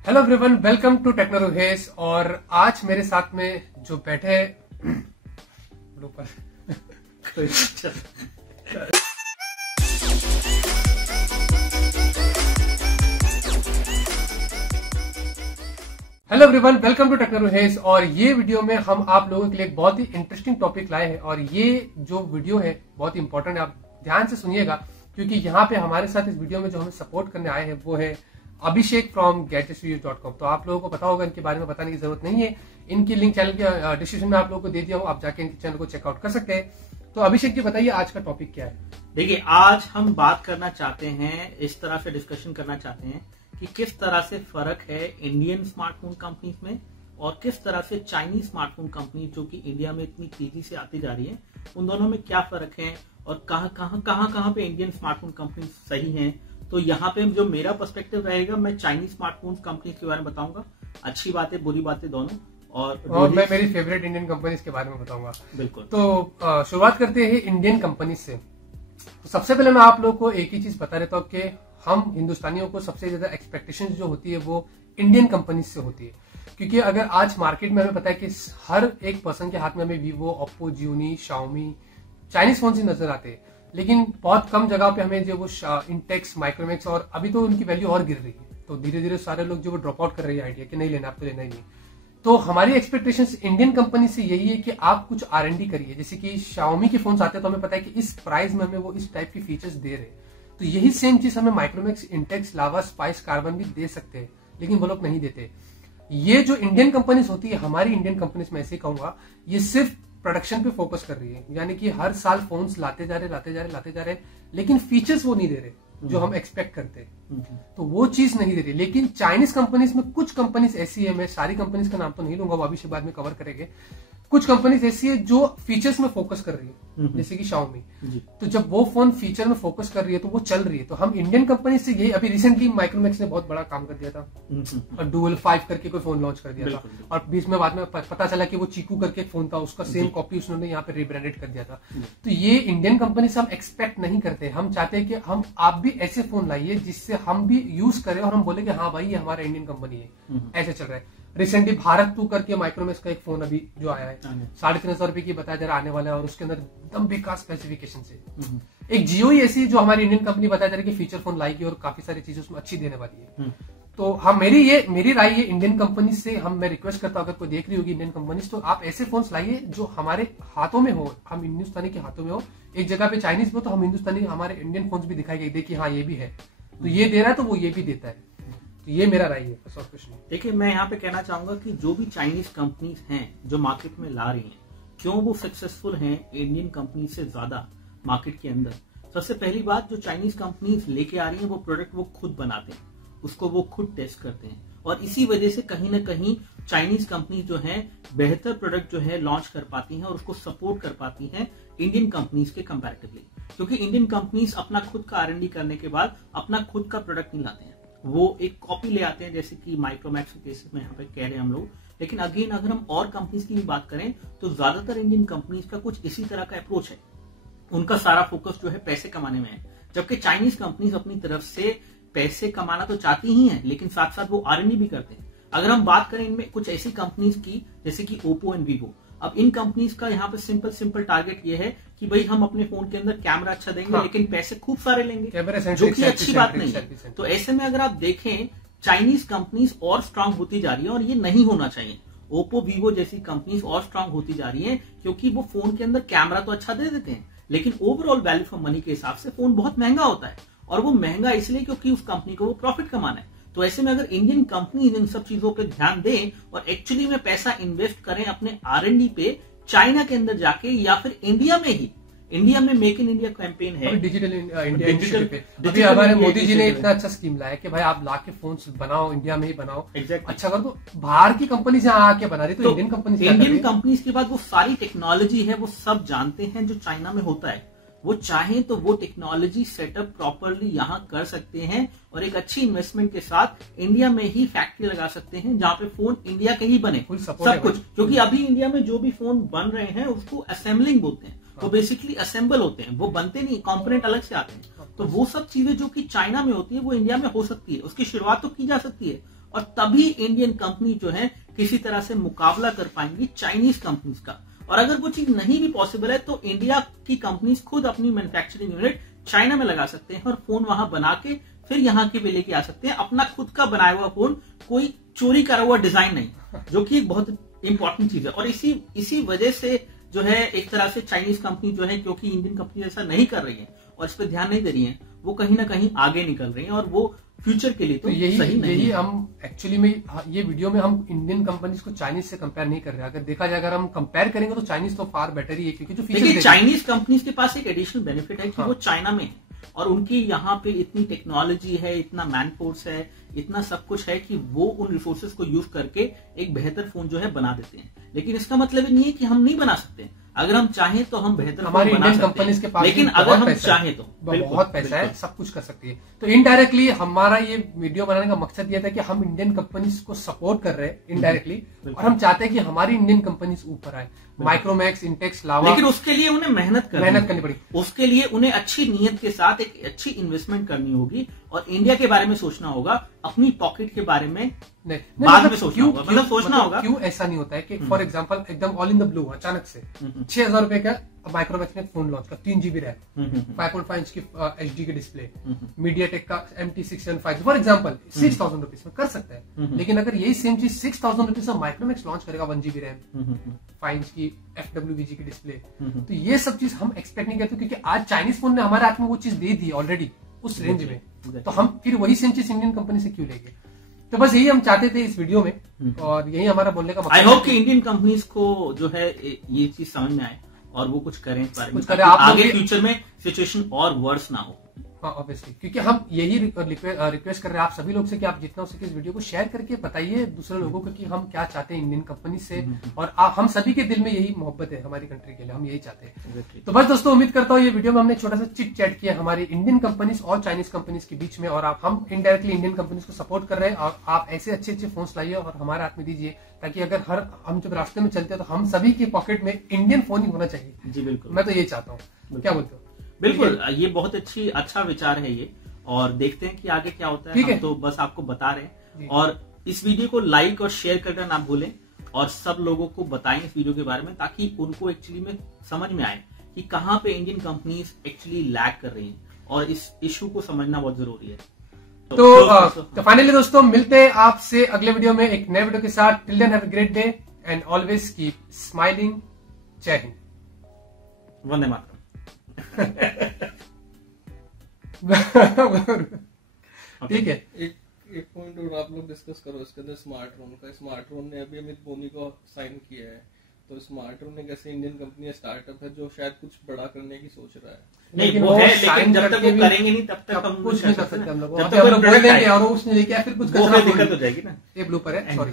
Hello everyone, welcome to technologies. और आज मेरे साथ में जो बैठे hello everyone, welcome to technologies. और ये वीडियो में हम आप लोगों के लिए एक बहुत ही इंटरेस्टिंग टॉपिक लाए हैं और ये जो वीडियो है बहुत ही इंपॉर्टेंट है। आप ध्यान से सुनिएगा क्योंकि यहाँ पे हमारे साथ इस वीडियो में जो हमें सपोर्ट करने आए हैं वो है अभिषेक फ्रॉम gadgetsreviews.com। तो आप लोगों को पता होगा, इनके बारे में बताने की जरूरत नहीं है। इनकी लिंक चैनल के डिस्क्रिप्शन में आप लोगों को दे दिया हूँ, आप जाके इनके चैनल को चेकआउट कर सकते हैं। तो अभिषेक जी बताइए आज का टॉपिक क्या है। देखिए, आज हम बात करना चाहते हैं, इस तरह से डिस्कशन करना चाहते हैं कि किस तरह से फर्क है इंडियन स्मार्टफोन कंपनीज में और किस तरह से चाइनीज स्मार्टफोन कंपनी जो कि इंडिया में इतनी तेजी से आती जा रही है, उन दोनों में क्या फर्क है और कहाँ पे इंडियन स्मार्टफोन कंपनी सही हैं। तो यहाँ पे जो मेरा पर्सपेक्टिव रहेगा, मैं चाइनीज स्मार्टफोन कंपनी के बारे में बताऊंगा, अच्छी बातें बुरी बातें दोनों, और मैं मेरी फेवरेट इंडियन कंपनीज के बारे में बताऊंगा। बिल्कुल। तो शुरुआत करते हैं इंडियन कंपनीज से। तो सबसे पहले मैं आप लोगों को एक ही चीज बता देता हूँ कि हम हिंदुस्तानियों को सबसे ज्यादा एक्सपेक्टेशन जो होती है वो इंडियन कंपनीज से होती है, क्योंकि अगर आज मार्केट में हमें पता है कि हर एक पर्सन के हाथ में हमें Vivo, Oppo, Gionee, Xiaomi, Chinese phone ही नजर आते हैं, लेकिन बहुत कम जगह पे हमें जो वो इंटेक्स, माइक्रोमैक्स, और अभी तो उनकी वैल्यू और गिर रही है। तो धीरे धीरे सारे लोग जो वो ड्रॉप आउट कर रहे हैं आइडिया कि नहीं लेना, आप तो लेना ही नहीं। तो हमारी एक्सपेक्टेशंस इंडियन कंपनी से यही है कि आप कुछ R&D करिए। जैसे कि शाओमी के फोन आते हैं तो हमें पता है कि इस प्राइस में हमें वो इस टाइप की फीचर्स दे रहे हैं, तो यही सेम चीज हमें माइक्रोमैक्स, इंटेक्स, लावा, स्पाइस, कार्बन भी दे सकते हैं, लेकिन वो लोग नहीं देते। ये जो इंडियन कंपनीज होती है, हमारी इंडियन कंपनीज में ऐसे कहूंगा, ये सिर्फ प्रोडक्शन पे फोकस कर रही है, यानी कि हर साल फोन्स लाते जा रहे, लेकिन फीचर्स वो नहीं दे रहे जो हम एक्सपेक्ट करते हैं। तो वो चीज नहीं दे रही। लेकिन चाइनीज कंपनीज में कुछ कंपनीज ऐसी है, मैं सारी कंपनीज का नाम तो नहीं लूंगा, वो अभी से बाद में कवर करेंगे। कुछ कंपनीज ऐसी है जो फीचर्स में फोकस कर रही है, जैसे कि शाओमी। तो जब वो फोन फीचर में फोकस कर रही है तो वो चल रही है। तो हम इंडियन कंपनी से यही, अभी रिसेंटली माइक्रोमैक्स ने बहुत बड़ा काम कर दिया था और डुअल 5 करके कोई फोन लॉन्च कर दिया था, और बीच में बाद में पता चला कि वो चीकू करके एक फोन था, उसका सेम कॉपी उसने यहाँ पे रिब्रांडेड कर दिया था। तो ये इंडियन कंपनी से हम एक्सपेक्ट नहीं करते। हम चाहते हैं कि आप भी ऐसे फोन लाइए जिससे हम भी यूज करें और हम बोले कि हाँ भाई ये हमारा इंडियन कंपनी है। ऐसे चल रहा है। रिसेंटली भारत 2 करके माइक्रोमैक्स का एक फोन अभी जो आया है, 350 रुपए की बताया जा रहा आने वाला है, और उसके अंदर एकदम बेकार स्पेसिफिकेशन से। एक जियो ही ऐसी जो हमारी इंडियन कंपनी बताया जा रही है कि फीचर फोन लाएगी और काफी सारी चीजें उसमें अच्छी देने वाली है। तो हम मेरी राय ये इंडियन कंपनी से मैं रिक्वेस्ट करता हूँ, अगर कोई देख रही होगी इंडियन कंपनीज, तो आप ऐसे फोन लाइए जो हमारे हाथों में हो, हम हिंदुस्तानी के हाथों में हो। एक जगह पे चाइनीज में तो हम हिंदुस्तानी हमारे इंडियन फोन भी दिखाई गई, देखिए हाँ ये भी है, तो ये दे रहा है तो वो ये भी देता है। तो ये मेरा राय है। देखिए, मैं यहाँ पे कहना चाहूंगा कि जो भी चाइनीज कंपनीज हैं जो मार्केट में ला रही हैं, क्यों वो सक्सेसफुल हैं इंडियन कंपनी से ज्यादा मार्केट के अंदर। सबसे पहली बात, जो चाइनीज कंपनीज लेके आ रही हैं वो प्रोडक्ट वो खुद बनाते हैं, उसको वो खुद टेस्ट करते हैं, और इसी वजह से कहीं ना कहीं चाइनीज कंपनी जो है बेहतर प्रोडक्ट जो है लॉन्च कर पाती हैं और उसको सपोर्ट कर पाती हैं इंडियन कंपनीज के कंपैरेटिवली। क्योंकि इंडियन कंपनीज अपना खुद का R&D करने के बाद अपना खुद का प्रोडक्ट नहीं लाते हैं, वो एक कॉपी ले आते हैं, जैसे कि माइक्रोमैक्स के केस में यहाँ पे कह रहे हैं हम लोग। लेकिन अगेन अगर हम और कंपनीज की भी बात करें तो ज्यादातर इंडियन कंपनीज का कुछ इसी तरह का अप्रोच है। उनका सारा फोकस जो है पैसे कमाने में है, जबकि चाइनीज कंपनीज अपनी तरफ से पैसे कमाना तो चाहती ही है, लेकिन साथ साथ वो R&D भी करते हैं। अगर हम बात करें इनमें कुछ ऐसी कंपनीज की जैसे कि ओप्पो एंड वीवो, अब इन कंपनीज का यहाँ पे सिंपल टारगेट ये है कि भाई हम अपने फोन के अंदर कैमरा अच्छा देंगे, हाँ, लेकिन पैसे खूब सारे लेंगे, जो कि अच्छी बात नहीं है। तो ऐसे में अगर आप देखें, चाइनीज कंपनीज और स्ट्रांग होती जा रही है और ये नहीं होना चाहिए। ओप्पो, वीवो जैसी कंपनीज और स्ट्रांग होती जा रही है क्योंकि वो फोन के अंदर कैमरा तो अच्छा दे देते हैं, लेकिन ओवरऑल वैल्यू फॉर मनी के हिसाब से फोन बहुत महंगा होता है, और वो महंगा इसलिए क्योंकि उस कंपनी को वो प्रॉफिट कमाना है। तो ऐसे में अगर इंडियन कंपनी इन सब चीजों पे ध्यान दें और एक्चुअली में पैसा इन्वेस्ट करें अपने R&D पे, चाइना के अंदर जाके या फिर इंडिया में ही, इंडिया में मेक इन इंडिया कैंपेन है, डिजिटल इंडिया पे अभी हमारे मोदी जी ने इतना अच्छा स्कीम लाया कि भाई आप लाके फोन्स बनाओ, इंडिया में ही बनाओ, अच्छा कर दो। बाहर की कंपनी यहाँ आके बना रही, तो इंडियन कंपनीज के बाद वो सारी टेक्नोलॉजी है वो सब जानते हैं जो चाइना में होता है। वो चाहें तो वो टेक्नोलॉजी सेटअप प्रॉपरली यहाँ कर सकते हैं और एक अच्छी इन्वेस्टमेंट के साथ इंडिया में ही फैक्ट्री लगा सकते हैं जहाँ पे फोन इंडिया के ही बने सब कुछ। क्योंकि अभी इंडिया में जो भी फोन बन रहे हैं उसको असेंबलिंग बोलते हैं, वो बेसिकली असेंबल होते हैं, वो बनते नहीं, कंपोनेंट अलग से आते हैं। तो वो सब चीजें जो कि चाइना में होती है वो इंडिया में हो सकती है, उसकी शुरुआत तो की जा सकती है। और तभी इंडियन कंपनी जो है किसी तरह से मुकाबला कर पाएंगी चाइनीज कंपनीज का। और अगर वो चीज नहीं भी पॉसिबल है तो इंडिया की कंपनीज खुद अपनी मैन्युफैक्चरिंग यूनिट चाइना में लगा सकते हैं और फोन वहां बना के फिर यहाँ के भी लेके आ सकते हैं, अपना खुद का बनाया हुआ फोन, कोई चोरी करा हुआ डिजाइन नहीं, जो कि एक बहुत इंपॉर्टेंट चीज है। और इसी वजह से जो है एक तरह से चाइनीज कंपनी जो है, क्योंकि इंडियन कंपनी ऐसा नहीं कर रही है और इस पर ध्यान नहीं दे रही है, वो कहीं ना कहीं आगे निकल रही है और वो फ्यूचर के लिए तो यही सही नहीं यही है। हम एक्चुअली में ये वीडियो में हम इंडियन कंपनीज को चाइनीज से कंपेयर नहीं कर रहे हैं। अगर देखा जाए, अगर हम कंपेयर करेंगे तो चाइनीज तो फार बेटर ही है, क्योंकि जो देखिए चाइनीज कंपनीज के पास एक एडिशनल बेनिफिट है कि हाँ। वो चाइना में है और उनकी यहाँ पे इतनी टेक्नोलॉजी है, इतना मैन फोर्स है, इतना सब कुछ है कि वो उन रिसोर्सेज को यूज करके एक बेहतर फोन जो है बना देते हैं। लेकिन इसका मतलब ये नहीं है कि हम नहीं बना सकते। अगर हम चाहें तो हम बेहतर हमारी फोन बना इंडियन सकते कंपनीज हैं, के पास लेकिन अगर हम चाहें तो बहुत पैसा है, सब कुछ कर सकती है। तो इनडायरेक्टली हमारा ये वीडियो बनाने का मकसद ये था कि हम इंडियन कंपनीज को सपोर्ट कर रहे हैं इनडायरेक्टली, और हम चाहते हैं कि हमारी इंडियन कंपनीज ऊपर आए। माइक्रोमैक्स, इंटेक्स, लावा, लेकिन उसके लिए उन्हें मेहनत करनी पड़ी। उसके लिए उन्हें अच्छी नीयत के साथ एक अच्छी इन्वेस्टमेंट करनी होगी और इंडिया के बारे में सोचना होगा, अपनी पॉकेट के बारे में बाद में सोचना होगा। मतलब सोचना होगा क्यों ऐसा नहीं होता है कि फॉर एग्जांपल एकदम ऑल इन द ब्लू अचानक से 6,000 रुपए का माइक्रोमैक्स ने फोन लॉन्च कर, 3 GB रैम, 5.5 इंच की HD की डिस्प्ले, मीडियाटेक का MT675 फॉर एग्जांपल 6,000 रुपीज में कर सकता है। लेकिन अगर यही सेम चीज 6,000 रुपीज में माइक्रोमैक्स लॉन्च करेगा 1 GB रैम, 5 इंच की FWVG की डिस्प्ले, तो ये सब चीज हम एक्सपेक्ट नहीं करते, क्योंकि आज चाइनीज फोन ने हमारे हाथ में वो चीज दे दी ऑलरेडी उस रेंज में, तो हम फिर वही सेम चीज इंडियन कंपनी से क्यों लेंगे। तो बस यही हम चाहते थे इस वीडियो में, और यही हमारा बोलने का आई होप कि इंडियन कंपनीज को जो है ये चीज समझ में आए और वो कुछ करें इस बारे में, करें, आप आगे फ्यूचर में सिचुएशन और वर्स ना हो। हाँ ऑब्वियसली, क्योंकि हम यही रिक्वेस्ट कर रहे हैं आप सभी लोग से कि आप जितना हो सके इस वीडियो को शेयर करके बताइए दूसरे लोगों को कि हम क्या चाहते हैं इंडियन कंपनी से, और हम सभी के दिल में यही मोहब्बत है हमारी कंट्री के लिए, हम यही चाहते हैं। तो बस दोस्तों, उम्मीद करता हूँ ये वीडियो में हमने छोटा सा चिट चैट किया हमारी इंडियन कंपनीज और चाइनीज कंपनीज के बीच में, और हम इनडायरेक्टली इंडियन कंपनीज को सपोर्ट कर रहे हैं, और आप ऐसे अच्छे अच्छे फोन लाइए और हमारे हाथ में दीजिए, ताकि अगर हम जब रास्ते में चलते हैं तो हम सभी की पॉकेट में इंडियन फोन ही होना चाहिए। जी बिल्कुल, मैं तो ये चाहता हूँ। क्या बोलते हो? बिल्कुल, ये बहुत अच्छा विचार है ये, और देखते हैं कि आगे क्या होता है। हम तो बस आपको बता रहे हैं, और इस वीडियो को लाइक और शेयर करना ना भूलें, और सब लोगों को बताएं इस वीडियो के बारे में, ताकि उनको एक्चुअली में समझ में आए कि कहां पे इंडियन कंपनीज एक्चुअली लैग कर रही हैं, और इस इशू को समझना बहुत जरूरी है। तो फाइनली दोस्तों, मिलते हैं आपसे अगले वीडियो में एक नए वीडियो के साथ। Till then have a great day and always keep smiling. जय हिंद, वंदे मातरम। ठीक है। एक पॉइंट और आप लोग डिस्कस करो इसके अंदर स्मार्ट रोन का। स्मार्ट रोन ने अभी अमित बोनी को साइन किया है, तो स्मार्ट रोन एक ऐसी इंडियन कंपनी है, स्टार्टअप है, जो शायद कुछ बड़ा करने की सोच रहा है। नहीं वो है, लेकिन जब तक वो करेंगे नहीं तब तक हम कुछ नहीं कर सकते। हम लोग जब तक बोल देंगे और उसने लेके फिर कुछ दिक्कत हो जाएगी ना। ये ब्लू पर है, सॉरी।